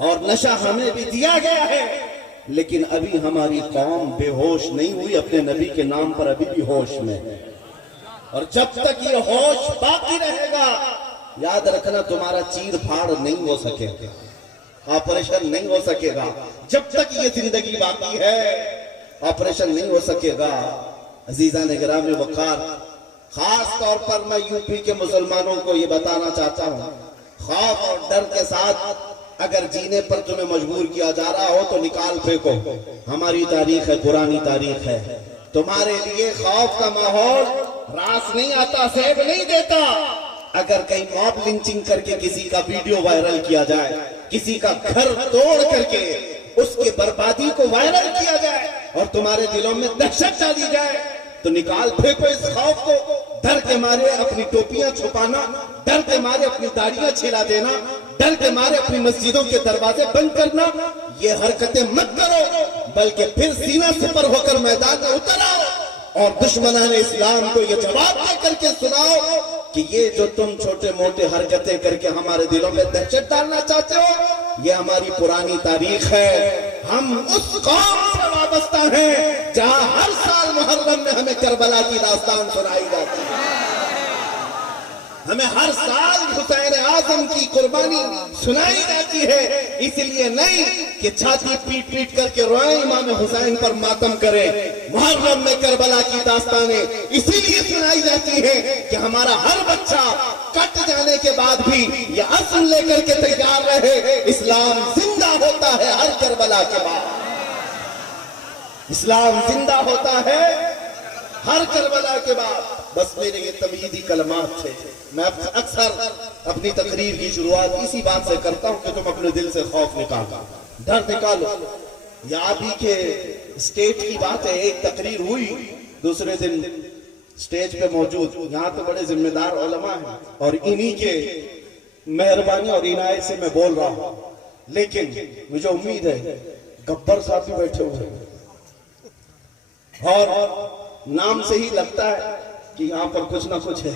اور نشہ ہمیں بھی دیا گیا ہے، لیکن ابھی ہماری قوم بے ہوش نہیں ہوئی، اپنے نبی کے نام پر ابھی بھی ہوش میں ہے۔ اور جب تک یہ ہوش باقی رہے گا، یاد رکھنا تمہارا چیر پھاڑ نہیں ہو سکے گا، آپریشن نہیں ہو سکے گا۔ جب تک یہ زندگی باقی ہے آپریشن نہیں ہو سکے گا۔ عزیزان گرامی وقار، خاص طور پر میں یو پی کے مسلمانوں کو یہ بتانا چاہتا ہوں، خوف اور ڈر کے ساتھ اگر جینے پر تمہیں مجبور کیا جا رہا ہو تو نکال پھینکو۔ ہماری تاریخ ہے، پرانی تاریخ ہے، تمہارے لیے خوف کا ماحول راس نہیں آتا، سیب نہیں دیتا۔ اگر کہیں موب لنچنگ کر کے کسی کا ویڈیو وائرل کیا جائے، کسی کا گھر توڑ کر کے اس کی بربادی کو وائرل کیا جائے اور تمہارے دلوں میں دہشت ڈالی جائے تو نکال پھینکو اس خوف کو۔ ڈر کے مارے اپنی ٹوپیاں چھپانا، ڈر کے مارے اپنی داڑیاں چھلا دینا، ڈر کے مارے اپنی مسجدوں کے دروازے بند کرنا، یہ حرکتیں مت کرو، بلکہ پھر سینہ سپر ہو کر میدان میں اتر آؤ اور دشمنان اسلام کو یہ جواب دے کر کے سناؤ کہ یہ جو تم چھوٹے موٹے حرکتیں کر کے ہمارے دلوں میں دہشت ڈالنا چاہتے ہو، یہ ہماری پرانی تاریخ ہے۔ ہم اس قوم سے وابستہ ہیں جہاں ہر سال محرم میں ہمیں کربلا کی داستان سنائی جاتی ہے، ہمیں ہر سال حسین اعظم کی قربانی سنائی جاتی ہے، اس لیے نہیں کہ چھاتی پیٹ پیٹ کر کے روئیں امام حسین پر ماتم کریں۔ محرم میں کربلا کی داستانیں اسی لیے سنائی جاتی ہیں کہ ہمارا ہر بچہ کٹ جانے کے بعد بھی یہ عزم لے کر کے تیار رہے، اسلام زندہ ہوتا ہے ہر کربلا کے بعد، اسلام زندہ ہوتا ہے ہر کربلا کے بعد۔ بس میرے یہ تمہیدی کلمات تھے، میں اکثر اپنی تقریر کی شروعات اسی بات سے کرتا ہوں کہ تم اپنے دل سے خوف نکالو، ڈر نکالو۔ یہ آپ ہی کے اسٹیج کی بات ہے، ایک تقریر ہوئی، دوسرے دن اسٹیج پہ موجود یہاں تو بڑے ذمہ دار علماء ہیں اور انہی کے مہربانی اور عنایت سے میں بول رہا ہوں، لیکن مجھے امید ہے گبر صاحب بھی بیٹھے ہوئے اور نام سے ہی لگتا ہے کہ یہاں پر کچھ نہ کچھ ہے۔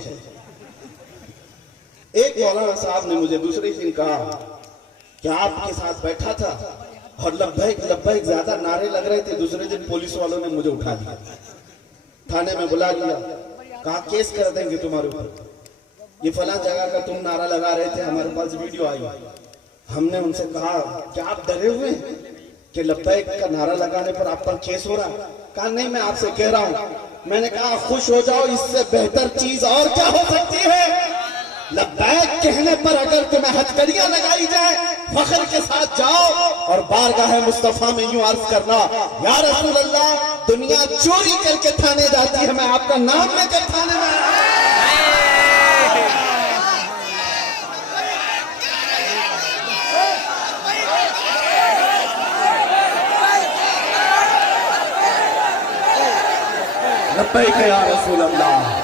ایک مولانا صاحب نے مجھے دوسرے دن کہا کہ آپ کے ساتھ بیٹھا تھا اور لبیک لبیک زیادہ نعرے لگ رہے تھے، دوسرے دن پولیس والوں نے مجھے اٹھا دیا، تھانے میں بلا لیا، کہا کیس کر دیں گے تمہارے اوپر، یہ فلاں جگہ کا تم نعرہ لگا رہے تھے، ہمارے پاس ویڈیو آئی۔ ہم نے ان سے کہا کہ آپ ڈرے ہوئے کہ لبیک کا نعرہ لگانے پر آپ پر کیس ہو رہا ہے؟ کہا نہیں، میں آپ سے کہہ رہا ہوں۔ میں نے کہا خوش ہو جاؤ، اس سے بہتر چیز اور کیا ہو سکتی ہے؟ لبیک کہنے پر اگر تمہیں ہتھکڑیاں لگائی جائے، فخر کے ساتھ جاؤ اور بارگاہ مصطفیٰ میں یوں عرض کرنا، یا رسول اللہ، دنیا چوری کر کے تھانے جاتی ہے، میں آپ کا نام لے کر تھانے میں لبیک یا رسول اللہ۔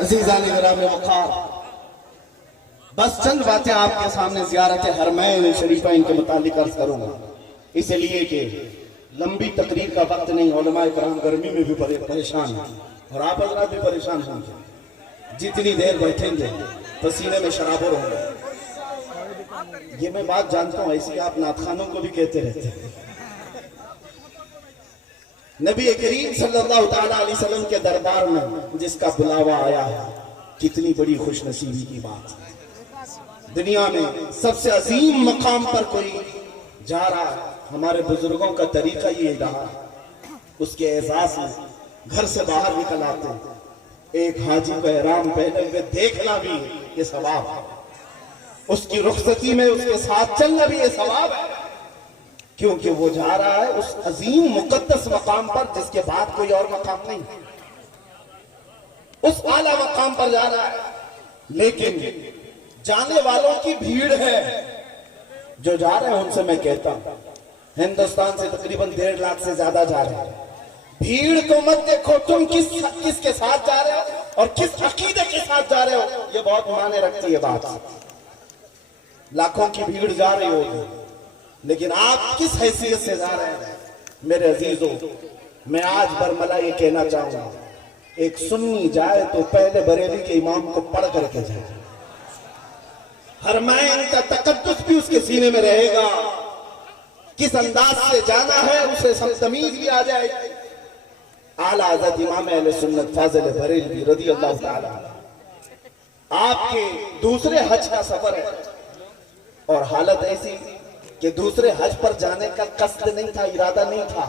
عزیزان گرامی وقار، بس چند باتیں آپ کے سامنے زیارت حرمین شریفین کے متعلق عرض کروں گا، اس لیے کہ لمبی تقریر کا وقت نہیں، علماء کرام گرمی میں بھی پریشان ہیں اور آپ حضرات بھی پریشان ہوں گے، جتنی دیر بیٹھیں گے پسینے میں شرابور ہوں گے۔ یہ میں بات جانتا ہوں، ایسی آپ نعت خوانوں کو بھی کہتے رہتے ہیں۔ نبی کریم صلی اللہ تعالیٰ علیہ وسلم کے دربار میں جس کا بلاوا آیا ہے، کتنی بڑی خوش نصیبی کی بات ہے۔ دنیا میں سب سے عظیم مقام پر کوئی جا رہا ہے، ہمارے بزرگوں کا طریقہ یہ رہا، اس کے اعزاز میں گھر سے باہر نکل آتے ایک حاجی کو احرام پہنے ہوئے دیکھنا بھی یہ ثواب ہے، اس کی رخصتی میں اس کے ساتھ چلنا بھی یہ ثواب ہے، کیونکہ وہ جا رہا ہے اس عظیم مقدس مقام پر جس کے بعد کوئی اور مقام نہیں، اس اعلیٰ مقام پر جا رہا ہے۔ لیکن جانے والوں کی بھیڑ ہے، جو جا رہے ہیں ان سے میں کہتا ہوں، ہندوستان سے تقریباً 1.5 لاکھ سے زیادہ جا رہے ہیں، بھیڑ کو مت دیکھو تم کس کے ساتھ جا رہے ہو اور کس عقیدے کے ساتھ جا رہے ہو، یہ بہت معنی رکھتی ہے بات۔ لاکھوں کی بھیڑ جا رہی ہوگی، لیکن آپ کس حیثیت سے جا رہے ہیں؟ میرے عزیزوں، میں آج برملا یہ کہنا چاہوں گا، ایک سنی جائے تو پہلے بریلی کے امام کو پڑھ کر کے جائے، حرمین کا تقدس بھی اس کے سینے میں رہے گا. کس انداز سے جانا ہے اسے سب تمیز بھی آ جائے گی. اعلیٰ حضرت امام اہل سنت فاضل بریلوی رضی اللہ تعالی آپ کے دوسرے حج کا سفر ہے اور حالت ایسی کہ دوسرے حج پر جانے کا قصد نہیں تھا, ارادہ نہیں تھا.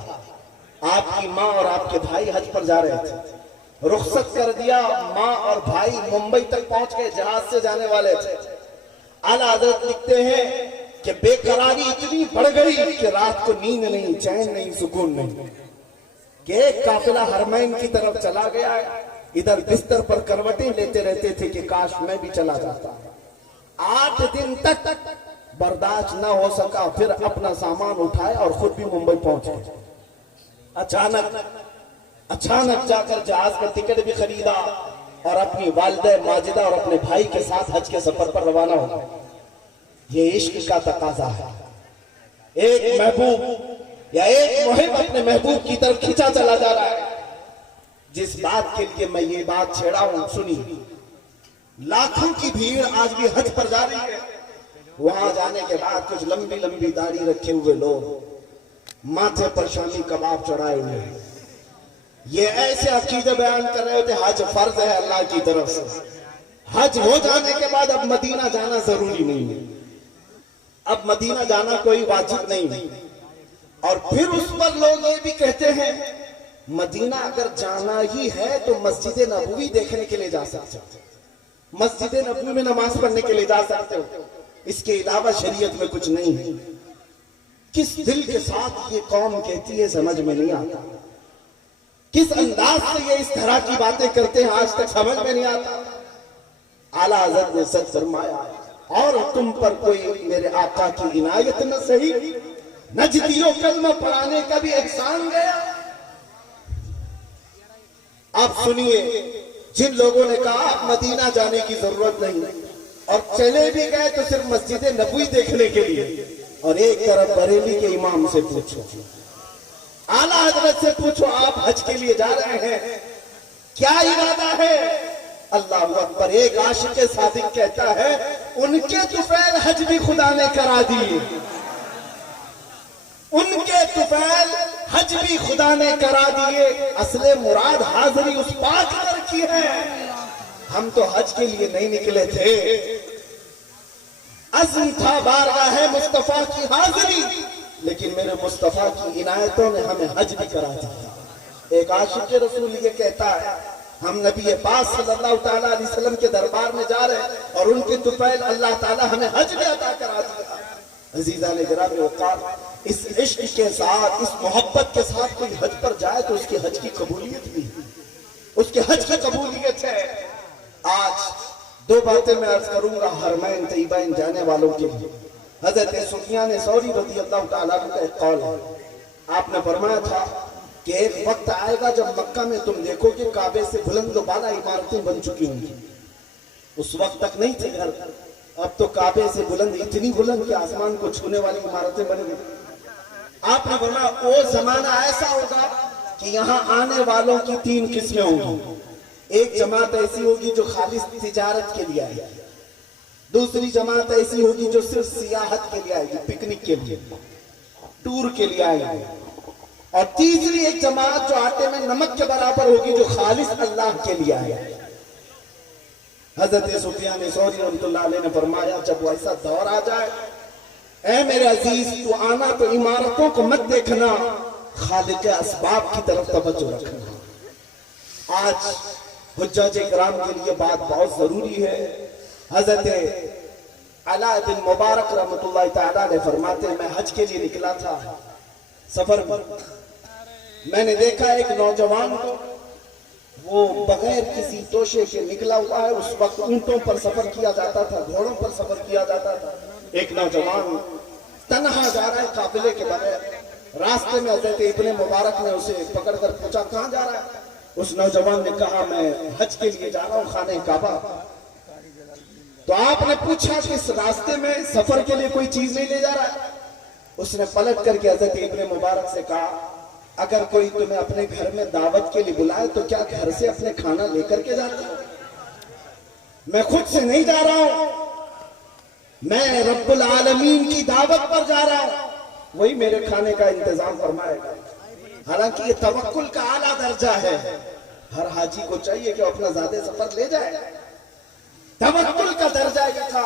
آپ کی ماں اور آپ کے بھائی حج پر جا رہے تھے, رخصت کر دیا. ماں اور بھائی ممبئی تک پہنچ گئے, جہاز سے جانے والے تھے. اعلیٰ حضرت لکھتے ہیں کہ بے قراری اتنی بڑھ گئی کہ رات کو نیند نہیں, چین نہیں, سکون نہیں, کہ ایک قافلہ حرمین کی طرف چلا گیا ہے. ادھر بستر پر کروٹیں لیتے رہتے تھے کہ کاش میں بھی چلا جاتا. 8 دن تک برداشت نہ ہو سکا, پھر اپنا سامان اٹھائے اور خود بھی ممبئی پہنچ گئے. اچانک جا کر جہاز کا ٹکٹ بھی خریدا اور اپنی والدہ ماجدہ اور اپنے بھائی کے ساتھ حج کے سفر پر روانہ ہو گئے. یہ عشق کا تقاضا ہے. ایک محبوب یا ایک محب اپنے محبوب کی طرف کھینچا چلا جا رہا ہے. جس بات کے لیے میں یہ بات چھیڑا ہوں سنی. لاکھوں کی بھیڑ آج بھی حج پر جا رہی ہے. وہاں جانے کے بعد کچھ لمبی لمبی داڑھی رکھے ہوئے لوگ, ماتھے پر شامی کباب چڑھائے ہوئے, یہ ایسے عقیدے بیان کر رہے ہوتے حج فرض ہے اللہ کی طرف سے. حج ہو جانے کے بعد اب مدینہ جانا ضروری نہیں ہے, اب مدینہ جانا کوئی واجب نہیں ہے. اور پھر اس پر لوگ یہ بھی کہتے ہیں مدینہ اگر جانا ہی ہے تو مسجد نبوی دیکھنے کے لیے جا سکتے ہو, مسجد نبوی میں نماز پڑھنے کے لیے جا سکتے ہو, اس کے علاوہ شریعت میں کچھ نہیں ہے. کس دل کے ساتھ یہ قوم کہتی ہے سمجھ میں نہیں آتا. کس انداز سے یہ اس طرح کی باتیں کرتے ہیں آج تک سمجھ میں نہیں آتا. اعلیٰ حضرت نے سچ فرمایا اور تم پر کوئی میرے آقا کی عنایت نہ سہی, نجدیوں کلمہ پڑھانے کا بھی احسان گیا. آپ سنیے, جن لوگوں نے کہا مدینہ جانے کی ضرورت نہیں اور چلے بھی گئے تو صرف مسجد نبوی دیکھنے کے لیے, اور ایک طرف بریلی کے امام سے پوچھو, اعلیٰ حضرت سے پوچھو آپ حج کے لیے جا رہے ہیں, کیا ارادہ ہے؟ اللہ اکبر. ایک عاشق صادق کہتا ہے ان کے طفیل حج بھی خدا نے کرا دیے, ان کے طفیل حج بھی خدا نے کرا دیے. اصل مراد حاضری اس پاک در کی ہے. ہم تو حج کے لیے نہیں نکلے تھے, عزم تھا بارگاہ مصطفیٰ کی حاضری, لیکن میرے مصطفیٰ کی عنایتوں نے ہمیں حج بھی کرا دیا. ایک عاشق رسول یہ کہتا ہے ہم نبی پاک صلی اللہ تعالیٰ علیہ وسلم کے دربار میں جا رہے ہیں اور ان کے طفیل اللہ تعالیٰ ہمیں حج بھی عطا کرا دیا. عزیزان گرامی وقار, اس عشق کے ساتھ, اس محبت کے ساتھ کوئی حج پر جائے تو اس کی حج کی قبولیت بھی, اس کے حج کی قبولیت ہے. آج 2 باتیں میں عرض کروں گا حرمین طیبین جانے والوں کے لیے. حضرت سفیان ثوری رضی اللہ تعالیٰ کا ایک قول ہے. آپ نے فرمایا تھا کہ ایک وقت آئے گا جب مکہ میں تم دیکھو کہ کعبے سے بلند و بالا عمارتیں بن چکی ہوں گی. اس وقت تک نہیں تھے گھر, اب تو کعبے سے بلند, اتنی بلند کہ آسمان کو چھونے والی عمارتیں بن گئی. آپ نے فرمایا وہ زمانہ ایسا ہوگا کہ یہاں آنے والوں کی 3 قسمیں ہوں گی. ایک جماعت ایسی ہوگی جو خالص تجارت کے لیے آئے گی, دوسری جماعت ایسی ہوگی جو صرف سیاحت کے لیے آئے گی, پکنک کے لیے, ٹور کے لیے آئے گی, اور تیسری ایک جماعت جو آٹے میں نمک کے برابر ہوگی جو خالص اللہ کے لیے آئے گی. حضرت سفیان ثوری رحمۃ اللہ علیہ نے فرمایا جب وہ ایسا دور آ جائے, اے میرے عزیز تو آنا تو عمارتوں کو مت دیکھنا, خالق اسباب کی طرف توجہ رکھنا. آج حجاج کرام کے لیے بات بہت ضروری ہے. حضرت علاء بن مبارک رحمۃ اللہ تعالیٰ علیہ فرماتے ہیں میں حج کے لیے نکلا تھا, سفر پر میں نے دیکھا ایک نوجوان کو, وہ بغیر کسی توشے کے نکلا ہوا ہے. اس وقت اونٹوں پر سفر کیا جاتا تھا, گھوڑوں پر سفر کیا جاتا تھا. ایک نوجوان تنہا جا رہا ہے قافلے کے بغیر. راستے میں حضرت ابن مبارک نے اسے پکڑ کر پوچھا کہاں جا رہا ہے؟ اس نوجوان نے کہا میں حج کے لیے جا رہا ہوں خانہ کعبہ. تو آپ نے پوچھا کہ اس راستے میں سفر کے لیے کوئی چیز نہیں لے جا رہا ہے؟ اس نے پلٹ کر کے حضرت ابن مبارک سے کہا اگر کوئی تمہیں اپنے گھر میں دعوت کے لیے بلائے تو کیا گھر سے اپنے کھانا لے کر کے جاتا ہے؟ میں خود سے نہیں جا رہا ہوں. میں رب العالمین کی دعوت پر جا رہا ہوں، وہی میرے کھانے کا انتظام فرمائے گا۔ حالانکہ یہ توکل کا اعلیٰ درجہ ہے، ہر حاجی کو چاہیے کہ وہ اپنا زیادہ سفر لے جائے۔ توکل کا درجہ یہ تھا۔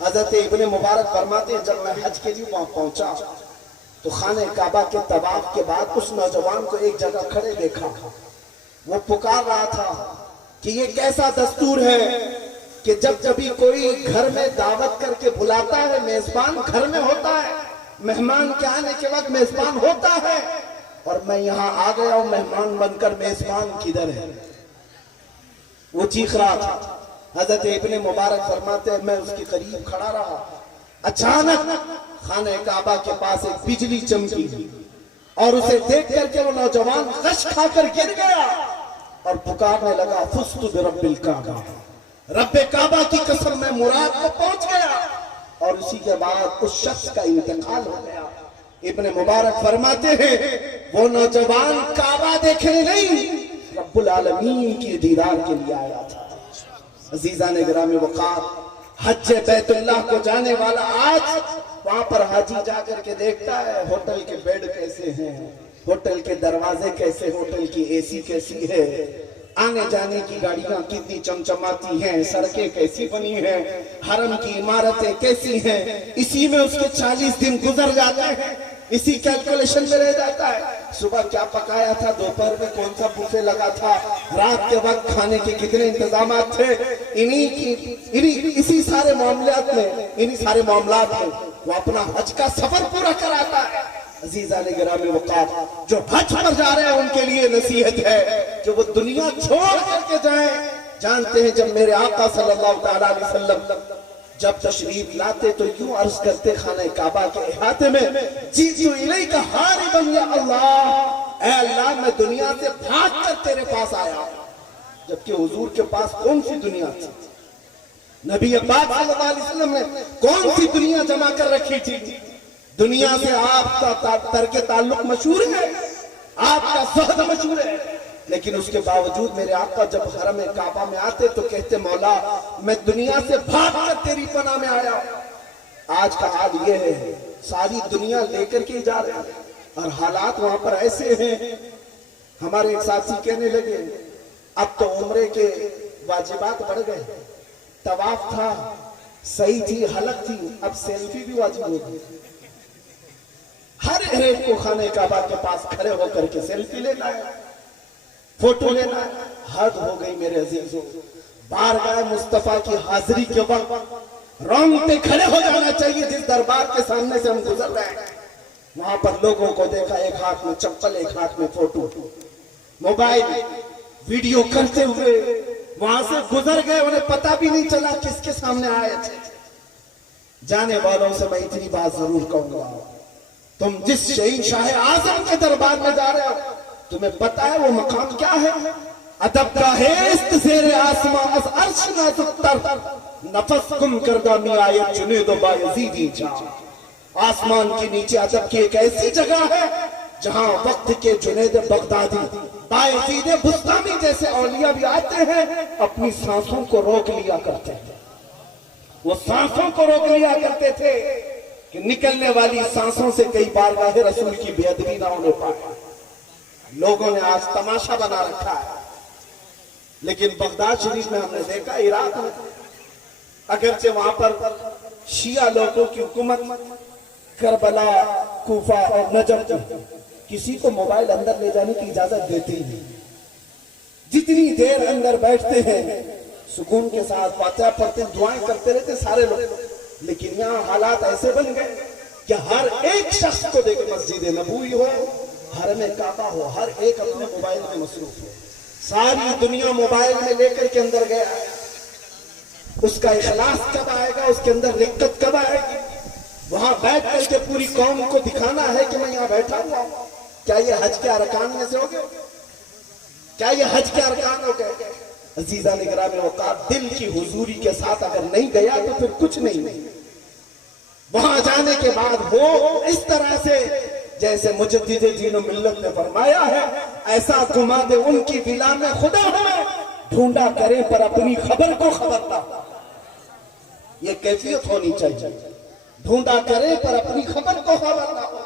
حضرت ابن مبارک فرماتے ہیں جب میں حج کے لیے وہاں پہنچا تو خانہ کعبہ کے طواف کے بعد اس نوجوان کو ایک جگہ کھڑے دیکھا، وہ پکار رہا تھا کہ یہ کیسا دستور ہے کہ جب بھی کوئی گھر میں دعوت کر کے بلاتا ہے، میزبان گھر میں ہوتا ہے، مہمان کے آنے کے وقت میزبان ہوتا ہے، اور میں یہاں آ گیا ہوں مہمان بن کر، میزبان کدھر ہے؟ وہ چیخ رہا تھا۔ حضرت ابن مبارک فرماتے ہیں میں اس کے قریب کھڑا رہا، اچانک خانہ کعبہ کے پاس ایک بجلی چمکی اور اسے دیکھ کر کے وہ نوجوان غش کھا کر گر گیا اور پکارنے لگا فزت برب الکعبہ، رب کعبہ کی قسم میں مراد کو پہنچ گیا، اور اسی کے بعد اس شخص کا انتقال ہو گیا۔ ابن مبارک فرماتے ہیں وہ نوجوان کعبہ دیکھنے نہیں، رب العالمین کی دیدار کے لیے آیا تھا۔ عزیزان گرامی وقار، حج بیت اللہ کو جانے والا آج وہاں پر حاجی جا کر کے دیکھتا ہے ہوٹل کے بیڈ کیسے ہیں، ہوٹل کے دروازے کیسے، ہوٹل کی اے سی کیسی ہے، آنے جانے کی گاڑیاں کتنی چمچماتی ہیں، سڑکیں کیسی بنی ہیں، حرم کی عمارتیں کیسی ہیں، اسی میں اس کے 40 دن گزر جاتے ہیں، اسی کیلکولیشن میں رہ جاتا ہے۔ صبح کیا پکایا تھا، دوپہر میں کون سا بوفے لگا تھا، رات کے وقت کھانے کے کتنے انتظامات تھے، اسی سارے معاملات میں وہ اپنا حج کا سفر پورا کراتا ہے۔ عزیزان گرامی وقار، جو حج پر جا رہے ہیں ان کے لیے نصیحت ہے کہ وہ دنیا چھوڑ کر کے جائیں۔ جانتے ہیں جب میرے آقا صلی اللہ تعالیٰ علیہ وسلم جب تشریف لاتے تو یوں عرض کرتے خانہ کعبہ کے احاطے میں، جیتو الیک ہاربا یا اللہ، اے اللہ میں دنیا سے بھاگ کر تیرے پاس آیا۔ جبکہ حضور کے پاس کون سی دنیا تھی؟ نبی پاک صلی اللہ علیہ وسلم نے کون سی دنیا جمع کر رکھی تھی؟ دنیا سے آپ کا ترک تعلق مشہور ہے، آپ کا زہد مشہور ہے، لیکن اس کے باوجود میرے آقا جب حرم کعبہ میں آتے تو کہتے مولا میں دنیا سے بھاگ کر تیری پناہ میں آیا۔ آج کا حال یہ ہے ساری دنیا لے کر کے جا رہے ہیں اور حالات وہاں پر ایسے ہیں۔ ہمارے ایک ساتھی کہنے لگے اب تو عمرے کے واجبات بڑھ گئے، طواف تھا، صحیح تھی، حلق تھی، اب سیلفی بھی واجب ہو گئی۔ ہر ایک کو خانہ کعبہ کے پاس کھڑے ہو کر کے سیلفی لینا ہے، فوٹو لینا ہے۔ حد ہو گئی میرے عزیزوں، بارگاہ مصطفیٰ کی حاضری کے وقت رونگٹے کھڑے ہو جانا چاہیے۔ جس دربار کے سامنے سے ہم گزر رہے ہیں وہاں پر لوگوں کو دیکھا ایک ہاتھ میں چپل ایک ہاتھ میں فوٹو، موبائل ویڈیو کرتے ہوئے وہاں سے گزر گئے، انہیں پتہ بھی نہیں چلا کس کے سامنے آئے تھے۔ جانے والوں سے میں اتنی بات ضرور کہوں گا، تم جس شہنشاہ اعظم کے دربار میں جا رہے ہو تمہیں پتہ ہے وہ مقام کیا ہے؟ ادب کا ہیست زیر آسمان از عرش نازکتر، نفس گم کردہ می آیت جنید و بایزیدی جا۔ آسمان کے نیچے ادب کی ایک ایسی جگہ ہے جہاں وقت کے جنید بغدادی، بایزید بستامی جیسے اولیاء بھی آتے ہیں، اپنی سانسوں کو روک لیا کرتے ہیں۔ وہ سانسوں کو روک لیا کرتے تھے کہ نکلنے والی سانسوں سے کئی بارگاہ رسول کی بے ادبی نہ ہونے پائے۔ لوگوں نے آج تماشا بنا رکھا ہے، لیکن بغداد شریف میں ہم نے دیکھا عراق میں اگرچہ وہاں پر شیعہ لوگوں کی حکومت، کربلا، کوفہ اور نجف کسی کو موبائل اندر لے جانے کی اجازت دیتے ہی نہیں۔ جتنی دیر اندر بیٹھتے ہیں سکون کے ساتھ فاتحہ پڑھتے دعائیں کرتے رہتے سارے لوگ، لیکن یہاں حالات ایسے بن گئے کہ ہر ایک شخص کو دیکھ مسجد نبوی ہو، حرم کعبہ ہو، ہر ایک اپنے موبائل میں مصروف ہے۔ ساری دنیا موبائل میں لے کر کے اندر گیا ہے۔ اس کا اخلاص کب آئے گا، اس کے اندر رقت کب آئے گی؟ وہاں بیٹھ کر کے پوری قوم کو دکھانا ہے کہ میں یہاں بیٹھا ہوں۔ کیا یہ حج کے ارکان میں سے ہو گئے؟ کیا یہ حج کے ارکان ہو گئے؟ عزیزان گرامی وقار، دل کی حضوری کے ساتھ اگر نہیں گیا تو پھر کچھ نہیں۔ وہاں جانے کے بعد وہ اس طرح سے جیسے مجدد دین و ملت نے فرمایا ہے، ایسا گما دے ان کی ولا میں خدا ہے، ڈھونڈا کرے پر اپنی خبر کو خبر نہ۔ یہ کیفیت ہونی چاہیے. ڈھونڈا کرے پر اپنی خبر کو خبر نہ ہو.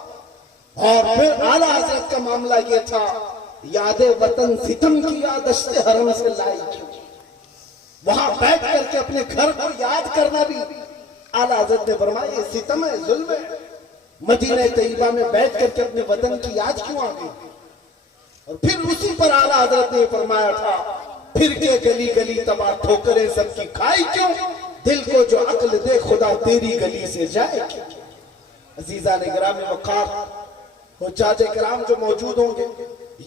اور پھر اعلیٰ حضرت کا معاملہ یہ تھا، یاد وطن ستم کی یادشت حرم سے لائی کیوں. وہاں بیٹھ کر کے اپنے گھر کو یاد کرنا بھی اعلیٰ حضرت نے فرمایا یہ ستم ہے، ظلم ہے. مدینہ طیبہ میں بیٹھ کر کے اپنے وطن کی یاد کیوں آ گئی. اور پھر اسی پر اعلیٰ حضرت نے فرمایا تھا، پھر کے گلی گلی تباہ ٹھوکریں سب کی کھائی کیوں، دل کو جو عقل دے خدا تیری گلی سے جائے کیوں. عزیزان اکرام وقار، حجاج کرام جو موجود ہوں گے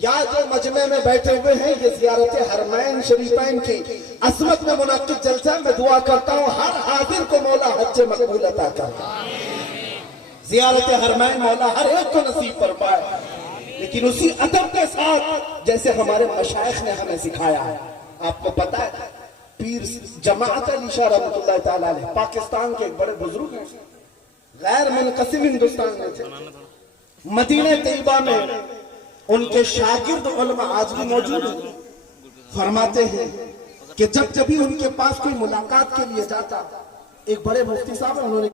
یا جو مجمع میں بیٹھے ہوئے ہیں، یہ زیارت حرمین شریفین کی عظمت میں منعقد جلسہ، میں دعا کرتا ہوں ہر حاضر کو مولا حج مقبول عطا کرے. زیارت حرمین مولا ہر ایک کو نصیب فرمائے، لیکن اسی ادب کے ساتھ جیسے ہمارے مشائخ نے ہمیں سکھایا ہے. آپ کو پتا ہے پیر جماعت علی شاہ رحمۃ اللہ تعالیٰ علیہ پاکستان کے ایک بڑے بزرگ ہیں، غیر منقسم ہندوستان میں تھے. مدینہ طیبہ میں ان کے شاگرد علماء آج بھی موجود ہیں. فرماتے ہیں کہ جب کبھی ان کے پاس کوئی ملاقات کے لیے جاتا، ایک بڑے مفتی صاحب ہیں، انہوں نے